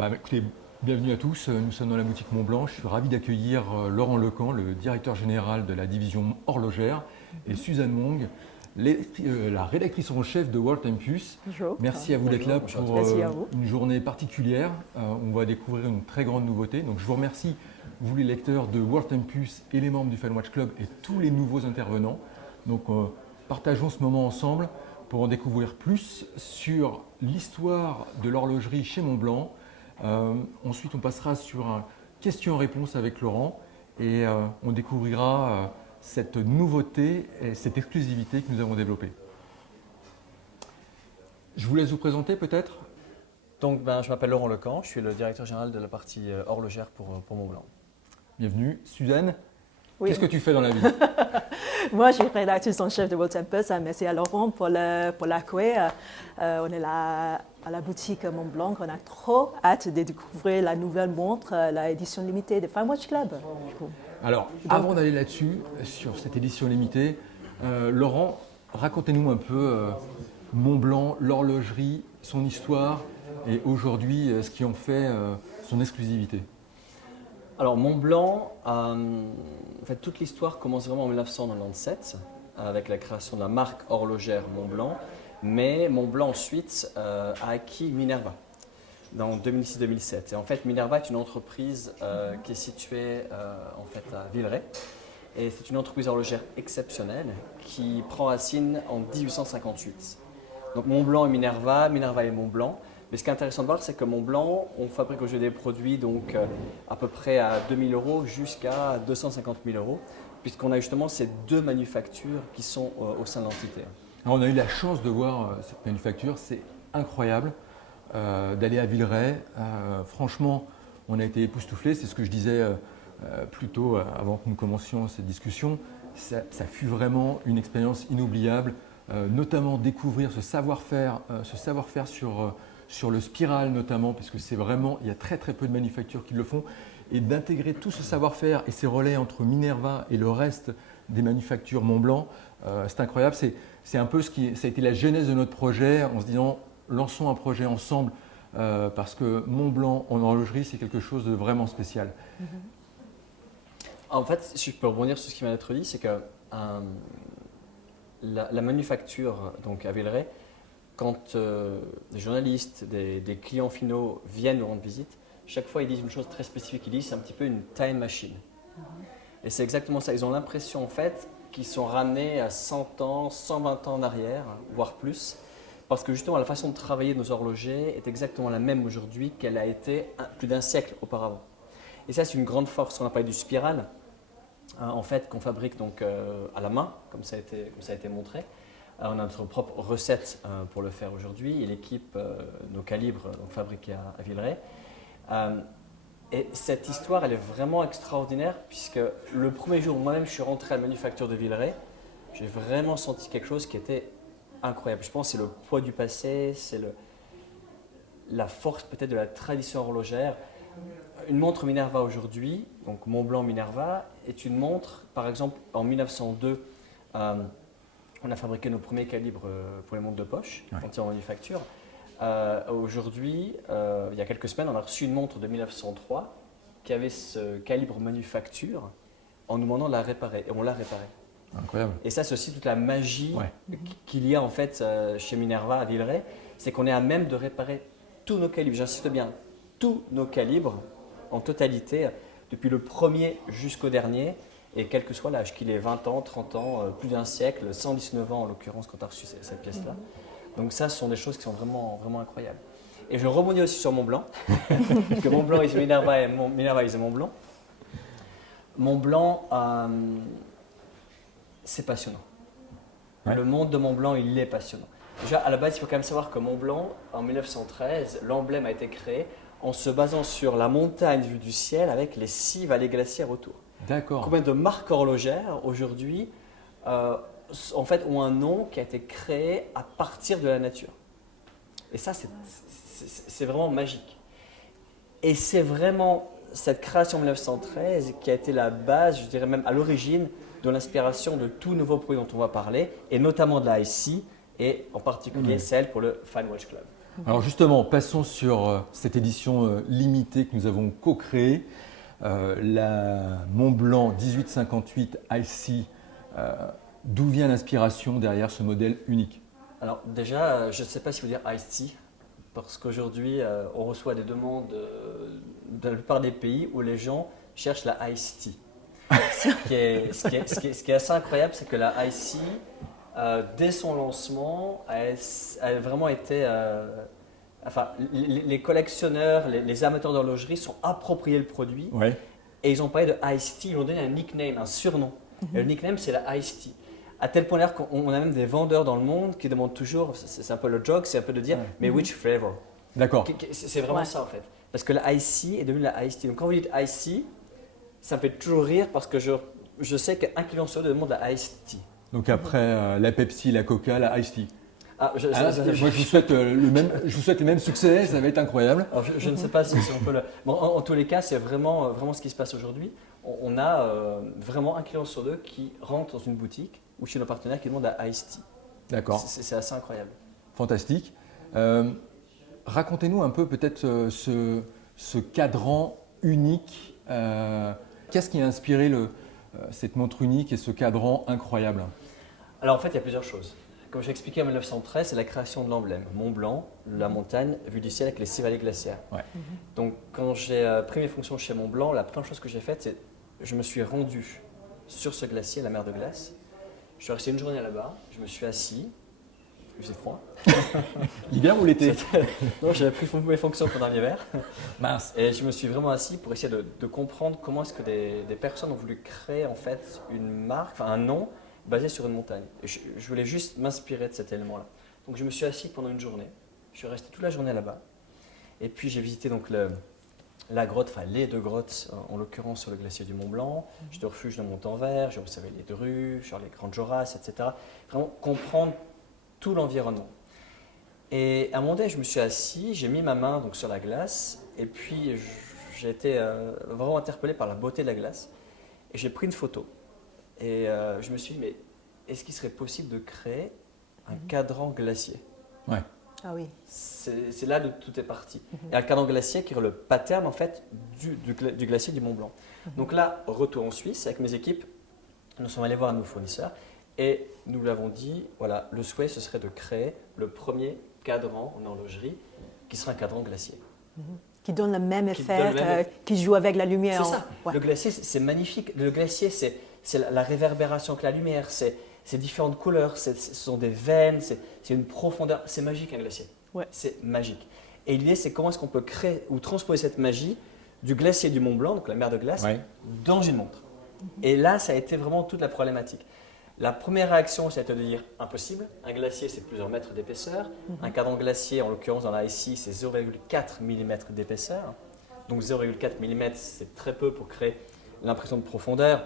Écoutez, bienvenue à tous. Nous sommes dans la boutique Montblanc. Je suis ravi d'accueillir Laurent Lecamp, le directeur général de la division horlogère, et Suzanne Mong, la rédactrice en chef de World Tempus. Bonjour. Merci à vous d'être là pour Merci à vous. une journée particulière. On va découvrir une très grande nouveauté. Donc je vous remercie, vous les lecteurs de World Tempus et les membres du Fan Watch Club et tous les nouveaux intervenants. Donc partageons ce moment ensemble pour en découvrir plus sur l'histoire de l'horlogerie chez Montblanc. Ensuite, on passera sur un question-réponse avec Laurent et on découvrira cette nouveauté et cette exclusivité que nous avons développée. Je vous laisse vous présenter peut-être. Donc, je m'appelle Laurent Lecamp, je suis le directeur général de la partie horlogère pour Montblanc. Bienvenue. Suzanne, Oui. qu'est-ce que tu fais dans la vie? Moi, je suis rédactrice en chef de World Tempus. Merci à Laurent pour l'accueil. On est là à la boutique Montblanc. On a trop hâte de découvrir la nouvelle montre, la édition limitée de Fan Watch Club. Alors, avant d'aller là-dessus, sur cette édition limitée, Laurent, racontez-nous un peu Montblanc, l'horlogerie, son histoire et aujourd'hui ce qui en fait son exclusivité. Alors, Montblanc, en fait, toute l'histoire commence vraiment en 1997 avec la création de la marque horlogère Montblanc. Mais Montblanc ensuite a acquis Minerva dans 2006-2007. Et en fait, Minerva est une entreprise qui est située en fait à Villeray. Et c'est une entreprise horlogère exceptionnelle qui prend racine en 1858. Donc Montblanc et Minerva, Minerva et Montblanc. Mais ce qui est intéressant de voir, c'est que Montblanc, on fabrique aujourd'hui des produits donc, à peu près à 2 000 € jusqu'à 250 000 €, puisqu'on a justement ces deux manufactures qui sont au sein de l'entité. Alors, on a eu la chance de voir cette manufacture, c'est incroyable d'aller à Villeray. Franchement, on a été époustouflés, c'est ce que je disais plus tôt avant que nous commencions cette discussion. Ça fut vraiment une expérience inoubliable, notamment découvrir ce savoir-faire sur le spiral notamment, parce que c'est vraiment, il y a très très peu de manufactures qui le font, et d'intégrer tout ce savoir-faire et ces relais entre Minerva et le reste des manufactures Montblanc, c'est incroyable. C'est un peu ça a été la genèse de notre projet en se disant lançons un projet ensemble parce que Montblanc en horlogerie c'est quelque chose de vraiment spécial. En fait, si je peux rebondir sur ce qui vient d'être dit, c'est que la manufacture donc à Villeray, quand des journalistes, des clients finaux viennent nous rendre visite, chaque fois ils disent une chose très spécifique, ils disent c'est un petit peu une time machine. Et c'est exactement ça, ils ont l'impression en fait qu'ils sont ramenés à 100 ans, 120 ans en arrière, voire plus, parce que justement la façon de travailler de nos horlogers est exactement la même aujourd'hui qu'elle a été plus d'un siècle auparavant. Et ça c'est une grande force, on a parlé du spiral, en fait qu'on fabrique donc à la main, comme ça a été montré. On a notre propre recette pour le faire aujourd'hui et l'équipe, nos calibres donc fabriqués à Villeray. Et cette histoire, elle est vraiment extraordinaire puisque le premier jour où moi-même je suis rentré à la manufacture de Villeray, j'ai vraiment senti quelque chose qui était incroyable. Je pense que c'est le poids du passé, c'est la force peut-être de la tradition horlogère. Une montre Minerva aujourd'hui, donc Montblanc Minerva, est une montre, par exemple en 1902, on a fabriqué nos premiers calibres pour les montres de poche, entières en manufacture. Aujourd'hui, il y a quelques semaines, on a reçu une montre de 1903 qui avait ce calibre manufacture en nous demandant de la réparer. Et on l'a réparée. Incroyable. Et ça, c'est aussi toute la magie qu'il y a en fait chez Minerva à Villeray. C'est qu'on est à même de réparer tous nos calibres. J'insiste bien, tous nos calibres en totalité, depuis le premier jusqu'au dernier. Et quel que soit l'âge, qu'il ait 20 ans, 30 ans, plus d'un siècle, 119 ans en l'occurrence quand tu as reçu cette pièce-là. Donc ça, ce sont des choses qui sont vraiment, vraiment incroyables. Et je rebondis aussi sur Montblanc, parce que Montblanc is Minerva et Minerva is Montblanc. Montblanc, c'est passionnant. Ouais. Le monde de Montblanc, il est passionnant. Déjà, à la base, il faut quand même savoir que Montblanc, en 1913, l'emblème a été créé en se basant sur la montagne vue du ciel avec les 6 vallées glaciaires autour. D'accord. Combien de marques horlogères aujourd'hui en fait, ont un nom qui a été créé à partir de la nature. Et ça, c'est vraiment magique. Et c'est vraiment cette création en 1913 qui a été la base, je dirais même à l'origine, de l'inspiration de tout nouveau produit dont on va parler, et notamment de la IC, et en particulier celle pour le Fine Watch Club. Alors justement, passons sur cette édition limitée que nous avons co-créée, la Montblanc 1858 IC. D'où vient l'inspiration derrière ce modèle unique? Alors déjà, je ne sais pas si vous dire Iced Tea, parce qu'aujourd'hui, on reçoit des demandes de la plupart des pays où les gens cherchent la Iced Tea. Ce qui est assez incroyable, c'est que la Iced Tea, dès son lancement, a vraiment été... enfin, les collectionneurs, les amateurs d'horlogerie sont appropriés le produit et ils ont parlé de Iced Tea, ils ont donné un nickname, un surnom. Et le nickname, c'est la Iced Tea. À tel point d'ailleurs qu'on a même des vendeurs dans le monde qui demandent toujours, c'est un peu le joke, c'est un peu de dire, mais which flavor? D'accord. C'est vraiment ça en fait. Parce que la Iced Tea est devenue la Iced Tea. Donc quand vous dites Iced Tea, ça me fait toujours rire parce que je sais qu'un client sur deux demande la Iced Tea. Donc après la Pepsi, la Coca, la Iced Tea. Moi je vous souhaite le même succès, ça va être incroyable. Alors, je ne sais pas si on peut le... Bon, en tous les cas, c'est vraiment ce qui se passe aujourd'hui. On a vraiment un client sur deux qui rentre dans une boutique ou chez nos partenaires qui demande la Iced Tea. D'accord. C'est assez incroyable. Fantastique. Racontez-nous un peu peut-être ce cadran unique. Qu'est-ce qui a inspiré cette montre unique et ce cadran incroyable? Alors en fait, il y a plusieurs choses. Comme j'ai expliqué en 1913, c'est la création de l'emblème. Mont Blanc, la montagne vue du ciel avec les 6 vallées glaciaires. Donc quand j'ai pris mes fonctions chez Mont Blanc, la première chose que j'ai faite, c'est je me suis rendu sur ce glacier, la mer de glace. Je suis resté une journée là-bas, je me suis assis, il faisait froid. L'hiver ou l'été? Non, j'avais pris mes fonctions pendant l'hiver. Mince. Et je me suis vraiment assis pour essayer de comprendre comment est-ce que des personnes ont voulu créer en fait une marque, enfin un nom basé sur une montagne. Et je voulais juste m'inspirer de cet élément-là. Donc je me suis assis pendant une journée. Je suis resté toute la journée là-bas. Et puis j'ai visité donc la grotte, enfin les deux grottes, en l'occurrence sur le glacier du Mont Blanc. J'étais au refuge de Montanvert, j'ai observé les Drues, sur les Grandes Jorasses, etc. Vraiment comprendre tout l'environnement. Et à un moment donné, je me suis assis, j'ai mis ma main donc sur la glace, et puis j'ai été vraiment interpellé par la beauté de la glace. Et j'ai pris une photo. Et je me suis dit, mais est-ce qu'il serait possible de créer un cadran glacier? Ouais. Ah oui. C'est là où tout est parti. Et un cadran glacier qui est le pattern en fait du glacier du Mont Blanc. Donc là, retour en Suisse avec mes équipes, nous sommes allés voir nos fournisseurs et nous l'avons dit, voilà, le souhait ce serait de créer le premier cadran en horlogerie qui sera un cadran glacier. Qui donne le même effet, qui joue avec la lumière. C'est ça. Ouais. Le glacier, c'est magnifique. Le glacier, c'est la réverbération avec la lumière, c'est différentes couleurs, ce sont des veines, c'est une profondeur. C'est magique un glacier. Ouais. C'est magique. Et l'idée, c'est comment est-ce qu'on peut créer ou transposer cette magie du glacier du Mont Blanc, donc la mer de glace, dans une montre. Et là, ça a été vraiment toute la problématique. La première réaction, c'était de dire impossible. Un glacier, c'est plusieurs mètres d'épaisseur. Un cadran glacier, en l'occurrence dans la IC, c'est 0,4 mm d'épaisseur. Donc 0,4 mm, c'est très peu pour créer l'impression de profondeur,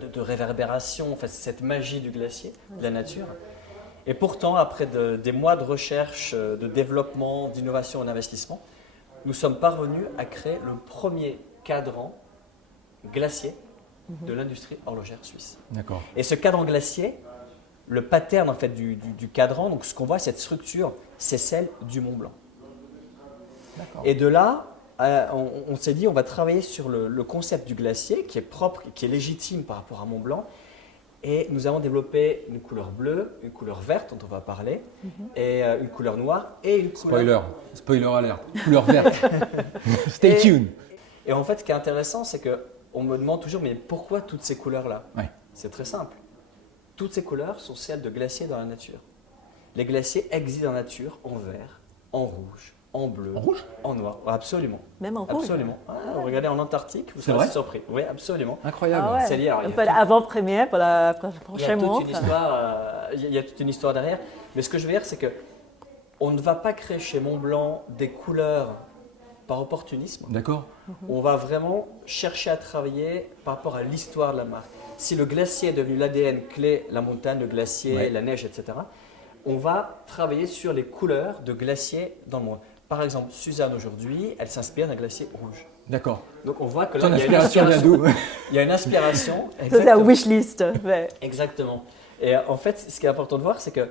de réverbération, enfin, cette magie du glacier, de la nature. Et pourtant, après des mois de recherche, de développement, d'innovation et d'investissement, nous sommes parvenus à créer le premier cadran glacier de l'industrie horlogère suisse. D'accord. Et ce cadran glacier, le pattern en fait du cadran, donc ce qu'on voit, cette structure, c'est celle du Mont Blanc. Et de là, on s'est dit, on va travailler sur le concept du glacier qui est propre, qui est légitime par rapport à Mont Blanc. Et nous avons développé une couleur bleue, une couleur verte dont on va parler, et une couleur noire et une couleur... Spoiler alert, couleur verte. Stay tuned. Et en fait, ce qui est intéressant, c'est qu'on me demande toujours, mais pourquoi toutes ces couleurs-là? C'est très simple. Toutes ces couleurs sont celles de glaciers dans la nature. Les glaciers existent dans la nature en vert, en rouge, en bleu, en noir. Absolument. Même en rouge? Absolument. Regardez en Antarctique, vous serez assez surpris. Oui, absolument. Incroyable. Ah ouais. C'est lié. Un peu l'avant-première pour la prochaine montre. Il y a toute une histoire derrière. Mais ce que je veux dire, c'est que on ne va pas créer chez Montblanc des couleurs par opportunisme. D'accord. On va vraiment chercher à travailler par rapport à l'histoire de la marque. Si le glacier est devenu l'ADN clé, la montagne, le glacier, la neige, etc., on va travailler sur les couleurs de glaciers dans le monde. Par exemple, Suzanne aujourd'hui, elle s'inspire d'un glacier rouge. D'accord. Donc on voit que là, Ton inspiration vient d'où? Il y a une inspiration. C'est la wish list. Exactement. Et en fait, ce qui est important de voir, c'est que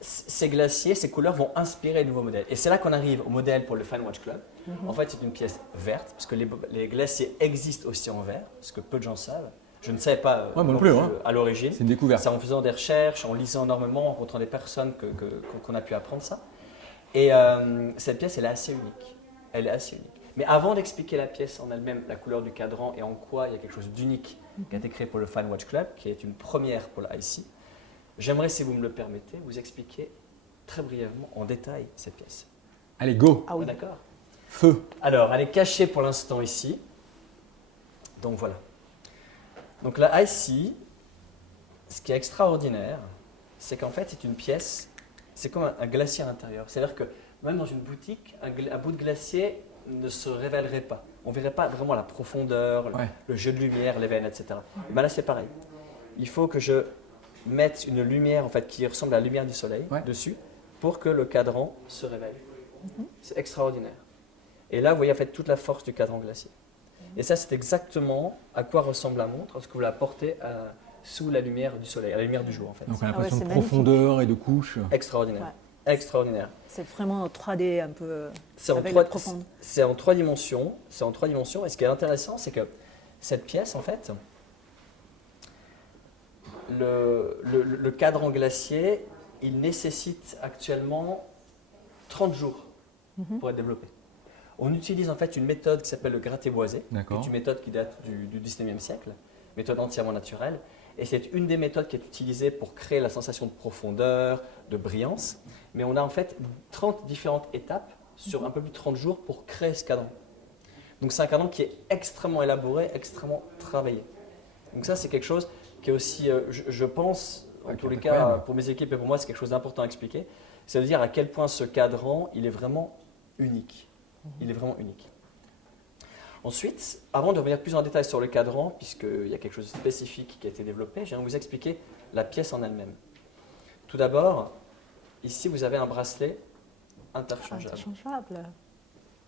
ces glaciers, ces couleurs vont inspirer de nouveaux modèles. Et c'est là qu'on arrive au modèle pour le Fine Watch Club. En fait, c'est une pièce verte, parce que les glaciers existent aussi en vert, ce que peu de gens savent. Je ne savais pas Ouais, moi non plus, hein. à l'origine. C'est une découverte. C'est en faisant des recherches, en lisant énormément, en rencontrant des personnes qu'on a pu apprendre ça. Et cette pièce, elle est assez unique. Elle est assez unique. Mais avant d'expliquer la pièce en elle-même, la couleur du cadran et en quoi il y a quelque chose d'unique qui a été créé pour le Fine Watch Club, qui est une première pour la IC, j'aimerais, si vous me le permettez, vous expliquer très brièvement, en détail, cette pièce. Allez, go. Ah oui. D'accord? Feu. Alors, elle est cachée pour l'instant ici. Donc voilà. Donc la IC, ce qui est extraordinaire, c'est qu'en fait, c'est une pièce, c'est comme un glacier à l'intérieur. C'est-à-dire que même dans une boutique, un bout de glacier ne se révélerait pas. On ne verrait pas vraiment la profondeur, Ouais. le jeu de lumière, les veines, etc. Mais là, c'est pareil. Il faut que je mette une lumière en fait, qui ressemble à la lumière du soleil dessus pour que le cadran se révèle. C'est extraordinaire. Et là, vous voyez en fait toute la force du cadran glacier. Et ça, c'est exactement à quoi ressemble la montre lorsque vous la portez sous la lumière du soleil, à la lumière du jour en fait. Donc on a Ah ouais, l'impression c'est de magnifique. profondeur et de couches. Extraordinaire. Extraordinaire. C'est vraiment 3D un peu C'est en, avec trois- la profondeur. c'est en trois dimensions. C'est en trois dimensions. Et ce qui est intéressant, c'est que cette pièce, en fait, le cadran glacier, il nécessite actuellement 30 jours pour être développé. On utilise en fait une méthode qui s'appelle le gratté-boisé, qui D'accord. est une méthode qui date du 19e siècle, méthode entièrement naturelle. Et c'est une des méthodes qui est utilisée pour créer la sensation de profondeur, de brillance. Mais on a en fait 30 différentes étapes sur un peu plus de 30 jours pour créer ce cadran. Donc c'est un cadran qui est extrêmement élaboré, extrêmement travaillé. Donc ça c'est quelque chose qui est aussi, je pense, en Ouais, tous les incroyable. cas, pour mes équipes et pour moi, c'est quelque chose d'important à expliquer. C'est de dire à quel point ce cadran, il est vraiment unique. Il est vraiment unique. Ensuite, avant de revenir plus en détail sur le cadran, puisqu'il y a quelque chose de spécifique qui a été développé, j'aimerais vous expliquer la pièce en elle-même. Tout d'abord, ici vous avez un bracelet interchangeable. Interchangeable.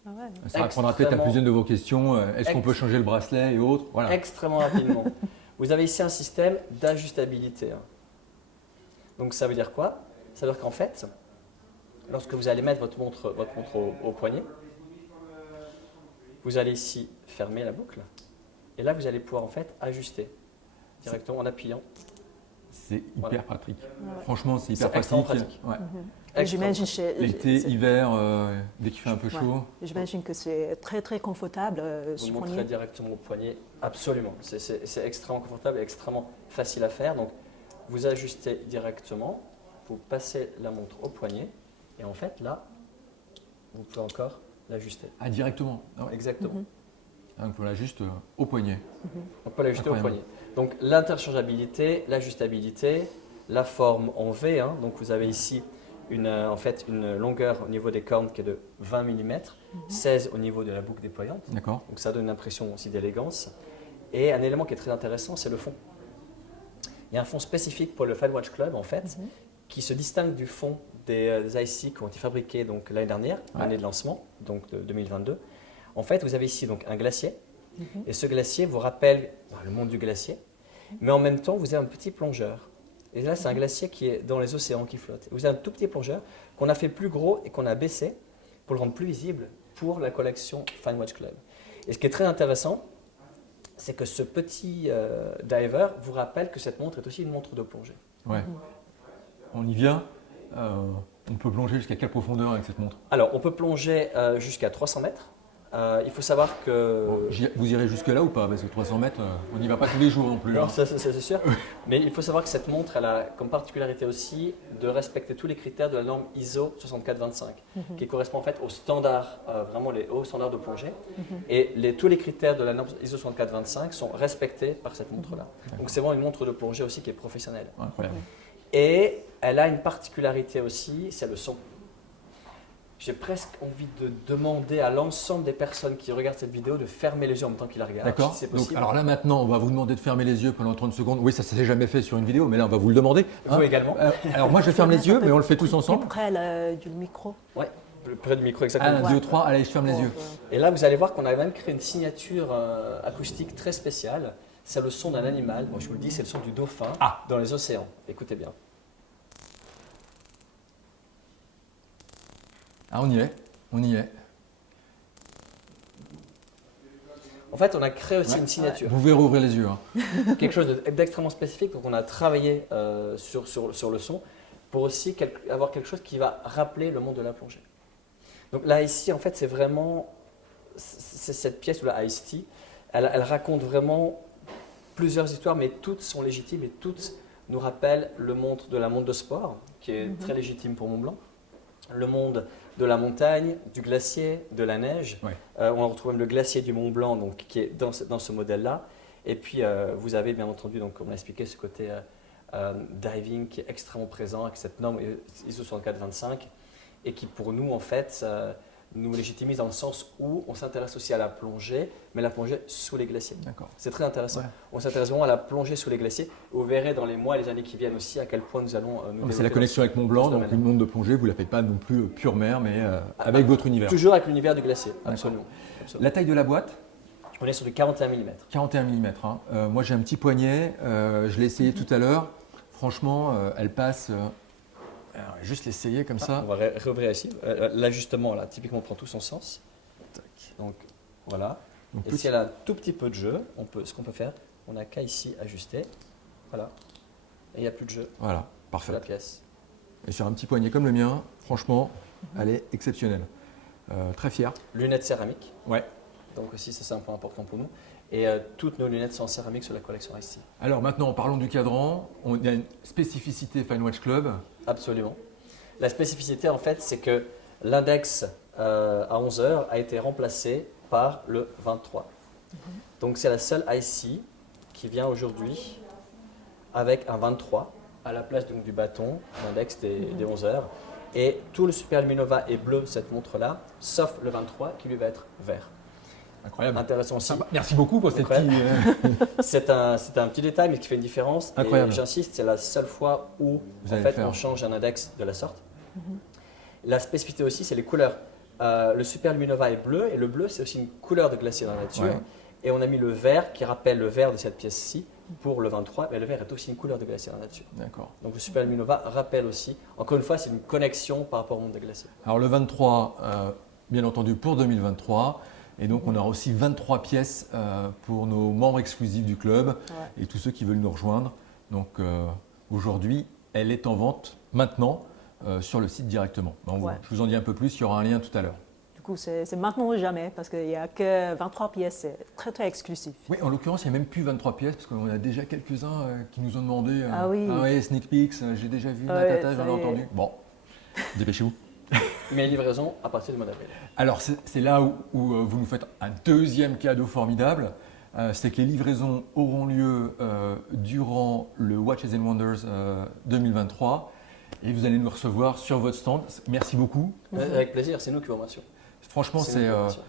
Ah ouais. Ça répondra peut-être à plusieurs de vos questions. Est-ce qu'on peut changer le bracelet et autres? Voilà. Extrêmement rapidement. Vous avez ici un système d'ajustabilité. Donc ça veut dire quoi? Ça veut dire qu'en fait, lorsque vous allez mettre votre montre au poignet, vous allez ici fermer la boucle et là vous allez pouvoir en fait ajuster directement en appuyant. C'est hyper Voilà. pratique. Ouais. Franchement, c'est C'est hyper extrêmement pratique. pratique. Ouais. Et j'imagine L'été, c'est- hiver, dès qu'il fait un peu ouais. chaud. J'imagine que c'est très très confortable Vous sur le montrez poignet. directement au poignet, absolument. C'est extrêmement confortable et extrêmement facile à faire. Donc vous ajustez directement, vous passez la montre au poignet et en fait là, vous pouvez encore l'ajuster. Ah, directement. Ah ouais. Exactement. Donc voilà, juste au poignet. On peut l'ajuster au Incroyable. poignet. Donc l'interchangeabilité, l'ajustabilité, la forme en V. Donc vous avez ici en fait une longueur au niveau des cornes qui est de 20 mm, 16 au niveau de la boucle déployante. D'accord. Donc ça donne une impression aussi d'élégance. Et un élément qui est très intéressant, c'est le fond. Il y a un fond spécifique pour le Fine Watch Club en fait, qui se distingue du fond des IC qui ont été fabriqués donc l'année dernière, l'année de lancement, donc de 2022. En fait, vous avez ici donc un glacier, et ce glacier vous rappelle le monde du glacier, mais en même temps, vous avez un petit plongeur. Et là, c'est un glacier qui est dans les océans qui flotte. Et vous avez un tout petit plongeur qu'on a fait plus gros et qu'on a baissé pour le rendre plus visible pour la collection Fine Watch Club. Et ce qui est très intéressant, c'est que ce petit diver vous rappelle que cette montre est aussi une montre de plongée. Ouais. On y vient. On peut plonger jusqu'à quelle profondeur avec cette montre? Alors, on peut plonger jusqu'à 300 mètres. Il faut savoir que... Bon, vous irez jusque-là ou pas? Parce que 300 mètres, on n'y va pas tous les jours non plus. Non, hein. ça, c'est sûr. Mais il faut savoir que cette montre, elle a comme particularité aussi de respecter tous les critères de la norme ISO 6425, qui correspond en fait aux standards, vraiment les hauts standards de plongée. Et tous les critères de la norme ISO 6425 sont respectés par cette montre-là. Donc c'est vraiment une montre de plongée aussi qui est professionnelle. Incroyable. Et elle a une particularité aussi, c'est le son. J'ai presque envie de demander à l'ensemble des personnes qui regardent cette vidéo de fermer les yeux en même temps qu'ils la regardent. D'accord. Si c'est Donc, possible. alors là maintenant, on va vous demander de fermer les yeux pendant 30 secondes. Oui, ça ne s'est jamais fait sur une vidéo, mais là on va vous le demander. Vous également. Alors moi je ferme les yeux, mais on le fait tous Plus ensemble. près du micro. Ouais, près du micro exactement. 1, 2, 3, allez, je ferme les yeux. Et là, vous allez voir qu'on a même créé une signature acoustique très spéciale. C'est le son d'un animal. Moi, je vous le dis, c'est le son du dauphin dans les océans. Écoutez bien. Ah, on y est, on y est. En fait, on a créé aussi Ouais. une signature. Vous pouvez rouvrir les yeux. Quelque chose d'extrêmement spécifique. Donc, on a travaillé sur le son pour aussi avoir quelque chose qui va rappeler le monde de la plongée. Donc là, ici, en fait, c'est vraiment cette pièce où la Ice Tea, elle raconte vraiment plusieurs histoires, mais toutes sont légitimes et toutes nous rappellent le monde de la monde de sport, qui est très légitime pour Mont Blanc, le monde de la montagne, du glacier, de la neige. Ouais. On retrouve même le glacier du Mont Blanc, donc, qui est dans ce modèle-là. Et puis, vous avez bien entendu, donc, comme on a expliqué, ce côté diving qui est extrêmement présent avec cette norme ISO 6425 et qui, pour nous, en fait, nous légitimise dans le sens où on s'intéresse aussi à la plongée, mais la plongée sous les glaciers. D'accord. C'est très intéressant. Ouais. On s'intéresse vraiment à la plongée sous les glaciers. Vous verrez dans les mois et les années qui viennent aussi à quel point nous allons nous C'est la développer connexion avec Mont Blanc, dans ce donc domaine. le monde de plongée, vous ne la faites pas non plus pure mer, mais avec votre univers. Toujours avec l'univers du glacier, absolument. La taille de la boîte, On est sur du 41 mm. 41 mm. Moi j'ai un petit poignet, je l'ai essayé tout à l'heure. Franchement, elle passe. Alors, je vais juste l'essayer comme ça. On va réouvrir ici. L'ajustement, là, typiquement, prend tout son sens. Donc, voilà. Donc, Et petit- si elle a un tout petit peu de jeu, ce qu'on peut faire, on n'a qu'à ici ajuster. Voilà. Et il n'y a plus de jeu Voilà, sur parfait. la pièce. Et sur un petit poignet comme le mien, franchement, elle est exceptionnelle. Très fier. Lunettes céramiques. Ouais. Donc aussi, ça, c'est un point important pour nous. Et toutes nos lunettes sont en céramique sur la collection ici. Alors maintenant, parlons du cadran. Il y a une spécificité Fine Watch Club. Absolument. La spécificité, en fait, c'est que l'index à 11 heures a été remplacé par le 23. Donc, c'est la seule IC qui vient aujourd'hui avec un 23 à la place donc, du bâton, l'index des 11 heures. Et tout le Super Luminova est bleu, cette montre-là, sauf le 23 qui lui va être vert. Incroyable. Intéressant aussi. Sympa. Merci beaucoup pour cette Incroyable. petite. C'est un petit détail, mais qui fait une différence. Incroyable. Et j'insiste, c'est la seule fois où Vous en allez fait, le faire. on change un index de la sorte. La spécificité aussi, c'est les couleurs. Le Super Luminova est bleu, et le bleu, c'est aussi une couleur de glacier dans la nature. Ouais. Et on a mis le vert qui rappelle le vert de cette pièce-ci pour le 23, mais le vert est aussi une couleur de glacier dans la nature. D'accord. Donc le Super Luminova rappelle aussi, encore une fois, c'est une connexion par rapport au monde des glaciers. Alors le 23, bien entendu pour 2023. Et donc on aura aussi 23 pièces pour nos membres exclusifs du club et tous ceux qui veulent nous rejoindre. Donc aujourd'hui, elle est en vente maintenant sur le site directement. Donc, Ouais. je vous en dis un peu plus, il y aura un lien tout à l'heure. Du coup, c'est maintenant ou jamais parce qu'il n'y a que 23 pièces. C'est très, très exclusif. Oui, en l'occurrence, il n'y a même plus 23 pièces parce qu'on a déjà quelques-uns qui nous ont demandé Ah oui. ouais, sneak peeks, j'ai déjà vu, Ouais, j'en ai ça y est. entendu. Bon, dépêchez-vous. Mais livraison à partir du mois d'avril. Alors, c'est là où vous nous faites un deuxième cadeau formidable. C'est que les livraisons auront lieu durant le Watches and Wonders 2023 et vous allez nous recevoir sur votre stand. Merci beaucoup. Avec plaisir, c'est nous qui vous remercions. Franchement, C'est nous qui vous remercions.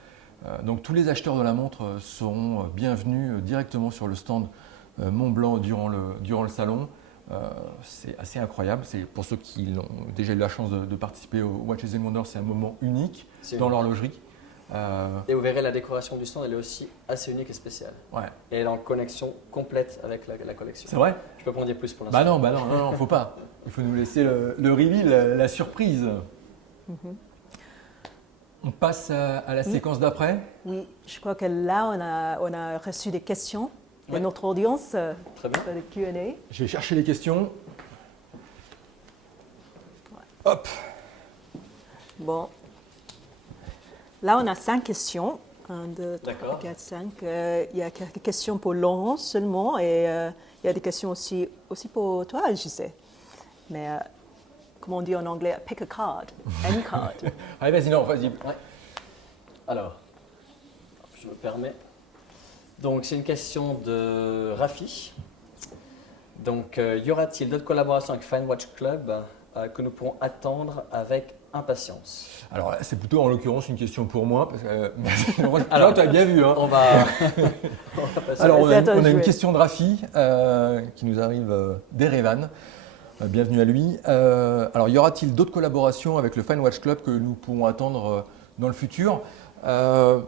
donc tous les acheteurs de la montre seront bienvenus directement sur le stand Mont Blanc durant le salon. C'est assez incroyable. C'est pour ceux qui ont déjà eu la chance de participer au Watches and Wonders, c'est un moment unique C'est dans unique. l'horlogerie. Et vous verrez, la décoration du stand, elle est aussi assez unique et spéciale. Ouais. Et elle est en connexion complète avec la collection. C'est vrai? Je peux pas en dire plus pour l'instant. Bah non, faut pas. Il faut nous laisser le reveal, la surprise. On passe à la séquence d'après. Oui, je crois que là, on a reçu des questions de Ouais. notre audience Très bien. pour le Q&A. Je vais chercher les questions. Hop. Bon. Là, on a 5 questions. 1, 2, 3, D'accord. 4, 5. Il y a quelques questions pour Laurence seulement et il y a des questions aussi pour toi, je sais. Mais comme on dit en anglais, pick a card, any card. Allez, vas-y, non, vas-y. Ouais. Alors, je me permets. Donc, c'est une question de Rafi. Donc, y aura-t-il d'autres collaborations avec Fine Watch Club que nous pourrons attendre avec impatience? Alors là, c'est plutôt en l'occurrence une question pour moi. Parce que, alors, Alors, tu as bien vu. Hein. On va, on va passer. Alors, on c'est a, à toi de on a une jouer. question de Rafi qui nous arrive d'Erevan. Bienvenue à lui. Alors, y aura-t-il d'autres collaborations avec le Fine Watch Club que nous pourrons attendre dans le futur? On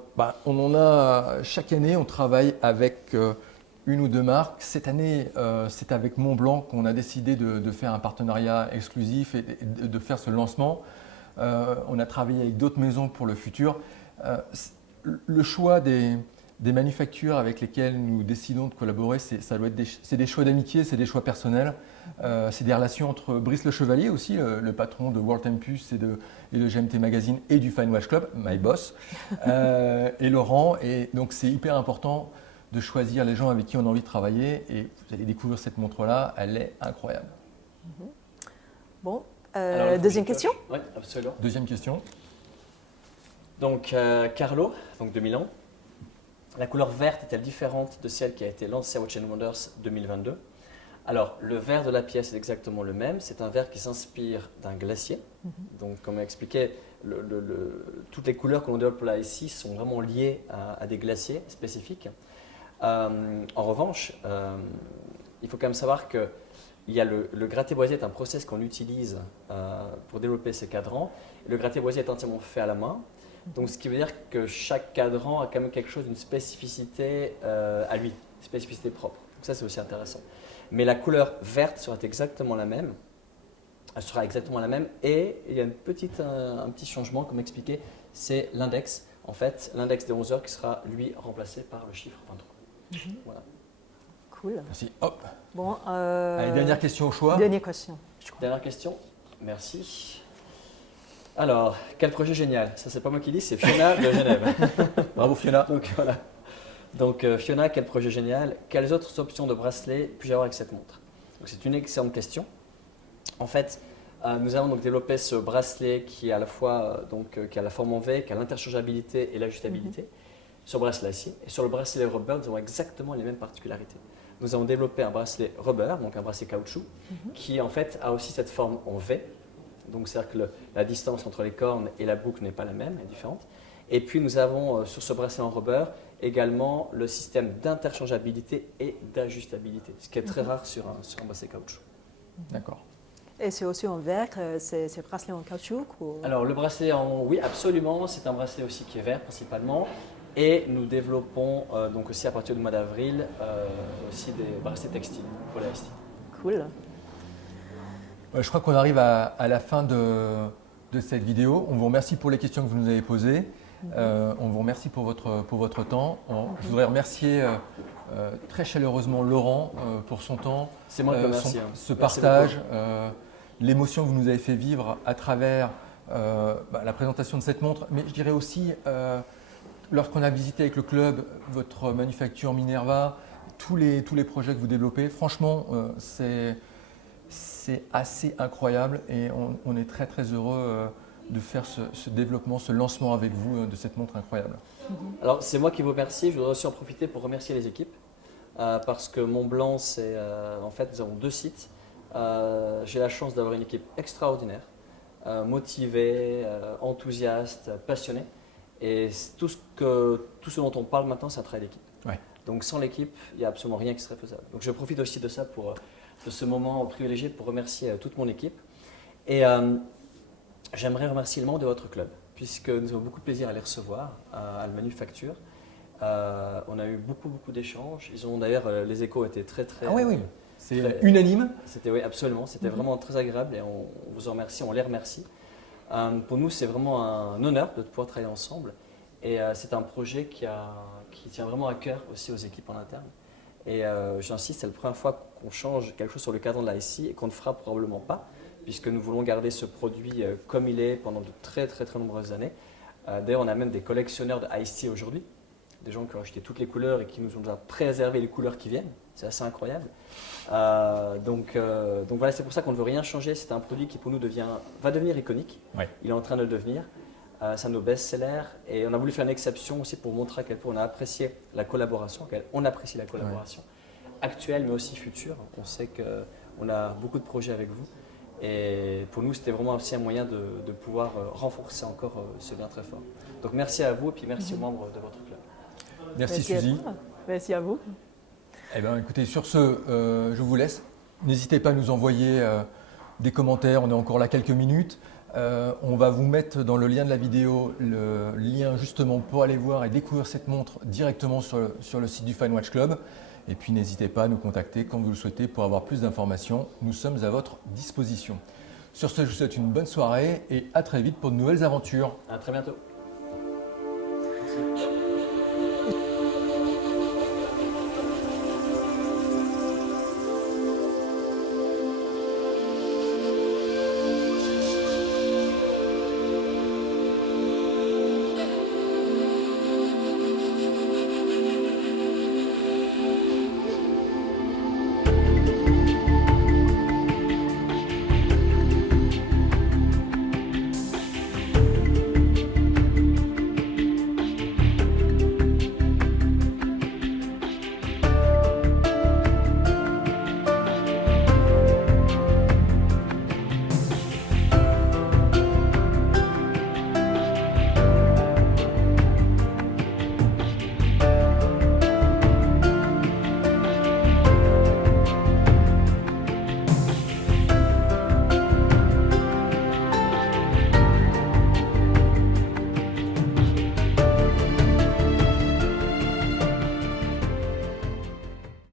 en a chaque année, on travaille avec une ou deux marques. Cette année, c'est avec Montblanc qu'on a décidé de faire un partenariat exclusif et de faire ce lancement. On a travaillé avec d'autres maisons pour le futur. Le choix des manufactures avec lesquelles nous décidons de collaborer, c'est des choix d'amitié, c'est des choix personnels. C'est des relations entre Brice Le Chevalier aussi, le patron de World Tempus et de GMT Magazine et du Fine Watch Club, my boss, et Laurent. Et donc c'est hyper important de choisir les gens avec qui on a envie de travailler. Et vous allez découvrir cette montre-là, elle est incroyable. Bon, Alors, deuxième question. Oui, absolument. Deuxième question. Donc, Carlo, donc de Milan. La couleur verte est-elle différente de celle qui a été lancée à Watch & Wonders 2022 ? Alors, le vert de la pièce est exactement le même. C'est un vert qui s'inspire d'un glacier. Donc, comme expliqué, toutes les couleurs que l'on développe là ici sont vraiment liées à des glaciers spécifiques. En revanche, il faut quand même savoir que le gratté-boisier est un process qu'on utilise pour développer ces cadrans. Le gratté-boisier est entièrement fait à la main. Donc, ce qui veut dire que chaque cadran a quand même quelque chose d'une spécificité à lui, spécificité propre. Donc ça, c'est aussi intéressant. Mais la couleur verte sera exactement la même. Elle sera exactement la même. Et il y a un petit changement, comme expliqué, c'est l'index. En fait, l'index des 11 heures qui sera, lui, remplacé par le chiffre 23. Voilà. Cool. Merci. Hop. Bon, Allez, dernière question au choix. Dernière question. Dernière question. Merci. Alors, quel projet génial. Ça, c'est pas moi qui dis, c'est Fiona de Genève. Bravo Fiona. Donc, voilà. Donc, Fiona, quel projet génial. Quelles autres options de bracelet puis-je avoir avec cette montre ? Donc, c'est une excellente question. En fait, nous avons donc développé ce bracelet qui est à la fois qui a la forme en V, qui a l'interchangeabilité et l'ajustabilité sur le bracelet acier. Et sur le bracelet rubber, nous avons exactement les mêmes particularités. Nous avons développé un bracelet rubber, donc un bracelet caoutchouc, qui en fait a aussi cette forme en V. Donc, c'est-à-dire que la distance entre les cornes et la boucle n'est pas la même, elle est différente. Et puis, nous avons sur ce bracelet en rubber également le système d'interchangeabilité et d'ajustabilité, ce qui est très rare sur un bracelet caoutchouc. D'accord. Et c'est aussi en verre, c'est bracelet en caoutchouc ou... Alors, le bracelet oui, absolument, c'est un bracelet aussi qui est vert principalement. Et nous développons donc aussi à partir du mois d'avril aussi des bracelets textiles pour la ST. Cool. Je crois qu'on arrive à la fin de cette vidéo. On vous remercie pour les questions que vous nous avez posées. On vous remercie pour votre temps. Je voudrais remercier très chaleureusement Laurent pour son temps, C'est moi qui remercie. ce Merci partage, l'émotion que vous nous avez fait vivre à travers la présentation de cette montre. Mais je dirais aussi, lorsqu'on a visité avec le club votre manufacture Minerva, tous les projets que vous développez, franchement, c'est assez incroyable et on est très très heureux de faire ce développement, ce lancement avec vous de cette montre incroyable. Alors, c'est moi qui vous remercie. Je voudrais aussi en profiter pour remercier les équipes parce que Montblanc, c'est en fait, nous avons 2 sites. J'ai la chance d'avoir une équipe extraordinaire, motivée, enthousiaste, passionnée. Et tout ce dont on parle maintenant, c'est un travail d'équipe. Ouais. Donc, sans l'équipe, il n'y a absolument rien qui serait faisable. Donc, je profite aussi de ça de ce moment privilégié pour remercier toute mon équipe. Et j'aimerais remercier le membre de votre club, puisque nous avons beaucoup de plaisir à les recevoir à la manufacture. On a eu beaucoup d'échanges. D'ailleurs, les échos étaient très. Ah oui. C'est unanime. Oui, absolument. C'était vraiment très agréable et on vous en remercie, on les remercie. Pour nous, c'est vraiment un honneur de pouvoir travailler ensemble. Et c'est un projet qui tient vraiment à cœur aussi aux équipes en interne. Et j'insiste, c'est la première fois qu'on change quelque chose sur le cadran de la IC et qu'on ne fera probablement pas, puisque nous voulons garder ce produit comme il est pendant de très nombreuses années. D'ailleurs, on a même des collectionneurs de IC aujourd'hui, des gens qui ont acheté toutes les couleurs et qui nous ont déjà préservé les couleurs qui viennent. C'est assez incroyable. Donc voilà, c'est pour ça qu'on ne veut rien changer. C'est un produit qui pour nous va devenir iconique. Ouais. Il est en train de le devenir. C'est un de nos best-sellers et on a voulu faire une exception aussi pour montrer à quel point on a apprécié la collaboration, actuelle mais aussi future. On sait qu'on a beaucoup de projets avec vous et pour nous c'était vraiment aussi un moyen de pouvoir renforcer encore ce lien très fort. Donc merci à vous et puis merci aux membres de votre club. Merci Suzy. Merci à vous. Eh bien, écoutez, sur ce, je vous laisse. N'hésitez pas à nous envoyer des commentaires. On est encore là quelques minutes. On va vous mettre dans le lien de la vidéo le lien justement pour aller voir et découvrir cette montre directement sur le site du Fine Watch Club. Et puis n'hésitez pas à nous contacter quand vous le souhaitez pour avoir plus d'informations. Nous sommes à votre disposition. Sur ce, je vous souhaite une bonne soirée et à très vite pour de nouvelles aventures. À très bientôt. Merci.